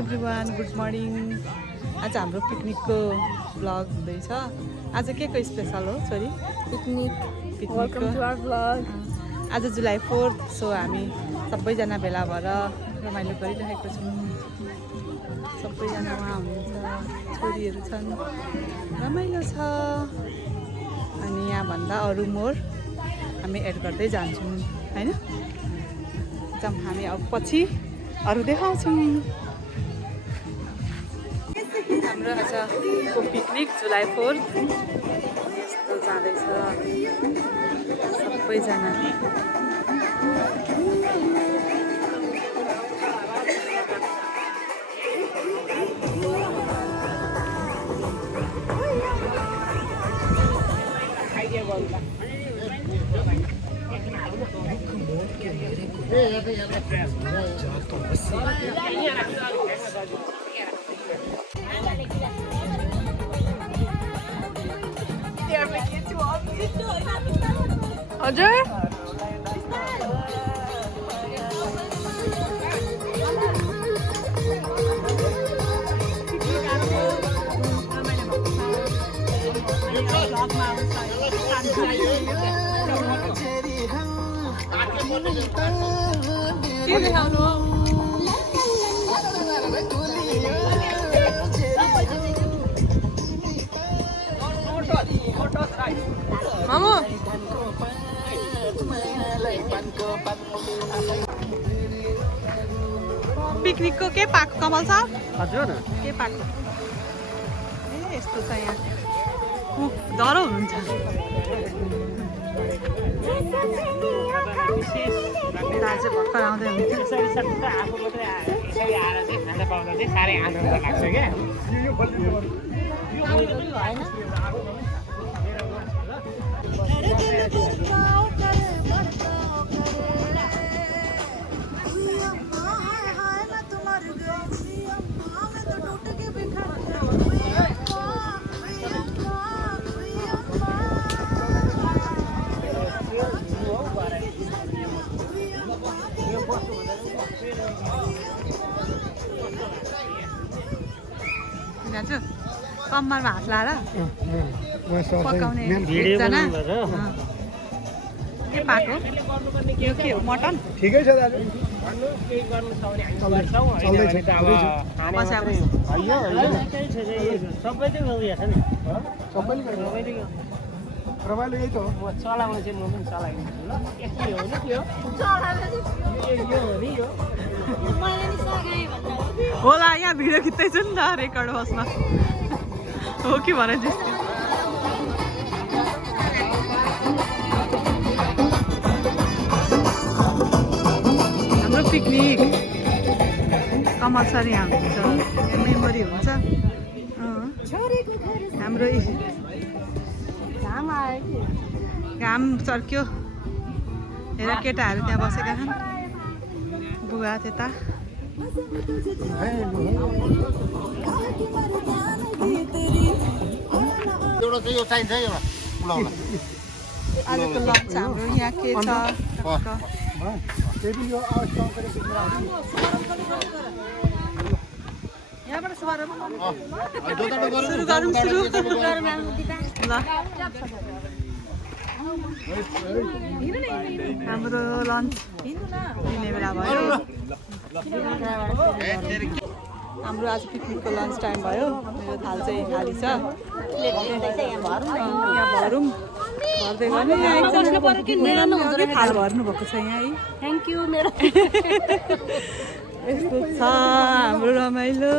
Everyone, good morning. आज हाम्रो पिकनिकको ब्लग हुँदैछ। आज के को स्पेसल हो छोरी? पिकनिक। आज जुलाई 4th, सो हामी सबैजना भेला भएर रमाइलो गरिरहेको छौँ। सबैजना उहाँ हुनुहुन्छ, छोरीहरू छन्, रमाइलो छ। अनि यहाँभन्दा अरू मोर हामी एड गर्दै जान्छौँ होइन। हामी अब पछि अरू देखाउँछौँ। हाम्रो आजको पिकनिक जुलाई 4th यस्तो जाँदैछ सबैजना। हजुर के देखाउनु? मामु पिकनिकको के पाएको कमल छ? हजुर के पाएको? ए यस्तो छ यहाँ डह्रो हुनुहुन्छ। राजे भर्खर आउँदै हुन्छ। कम्मरमा हात लाएर पकाउने एकजना के पाएको? यो के हो? मटन? ठिकै छ दाजु, रमाइलो यही त हो। चलाउने चाहिँ म पनि चलाइदिन्छु ल। के हो नि के हो? होला यहाँ भिडियो खिच्दैछु नि त, रेकर्ड बस्न हो कि भने जस्तो। हाम्रो पिकनिक कमलसरी यहाँ हुन्छ, मेमोरी हुन्छ। हाम्रो घाम चर्क्यो हेर, केटाहरू त्यहाँ बसेका छन्, बुवा त्यता। आजको लन्च हाम्रो यहाँ के छ? यहाँबाट सुरु गरौँ ल। हाम्रो लन्च लिने बेला भयो। हाम्रो आज पिकनिकको लन्च टाइम भयो। मेरो थाल चाहिँ खाली छ, यहाँ भरौँ। भर्दै गर्ने थाल भर्नुभएको छ यहाँ है। थ्याङ्क यू मेरो। यस्तो छ हाम्रो रमाइलो।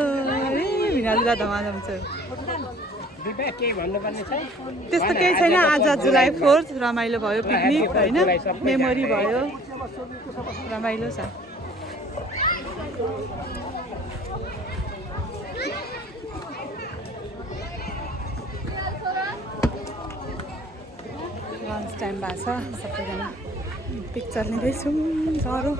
भिनाजुला धमाधम छ। त्यस्तो केही छैन। आज जुलाई 4th रमाइलो भयो, पिकनिक होइन, मेमोरी भयो, रमाइलो छ। लन्च टाइम भएको छ, सबैजना पिक्चर लिँदैछौँ। सरो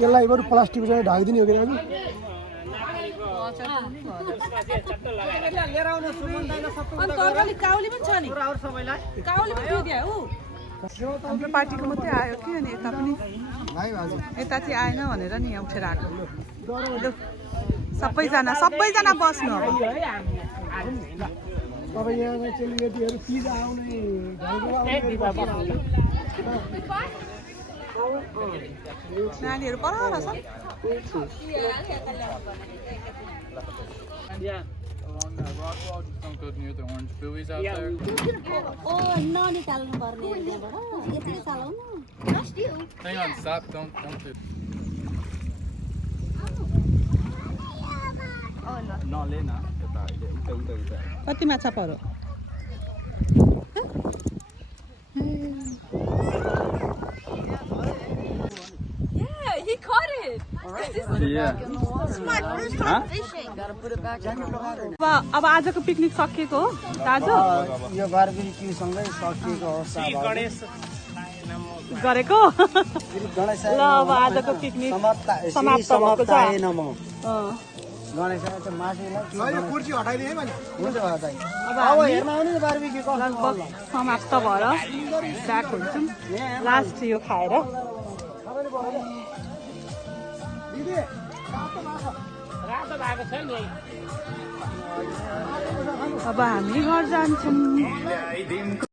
यसलाई बरु प्लास्टिकबाट ढाकिदिने हो कि दाजु? काउली पनि छ नि, काउली पनि दिइदिए ऊ हाम्रो पार्टीको मात्रै आयो कि अनि यता पनि भाइ भाइ यता चाहिँ आएन भनेर नि यहाँ उठेर आएको लु सबैजना बस्नु अब तपाईँ यहाँ चेलीबेटीहरू पिज आउने नानीहरू पर छ Yeah. Along that rock wall, just don't go near the orange buoys out there. ननिकाल्नु पर्ने त्यहाँबाट यतिकै चलाउनु Hang on, stop, don't do. कति माछा पर्यो अब आजको पिकनिक सकिएको हो दाजु यो बारबेक्युसँगै सकिएको अवस्था गरेको ल अब आजको पिकनिक समाप्त भएको छ गणेश मासुलाई कुर्सी हटाइदिए है मैले हुन्छ दाइ अब अब हेर्न आउने बारबेक्यु लगभग समाप्त भएर ब्याक हुन्छौँ लास्ट यो खाएर रातो भएको छ नि अब हामी घर जान्छौँ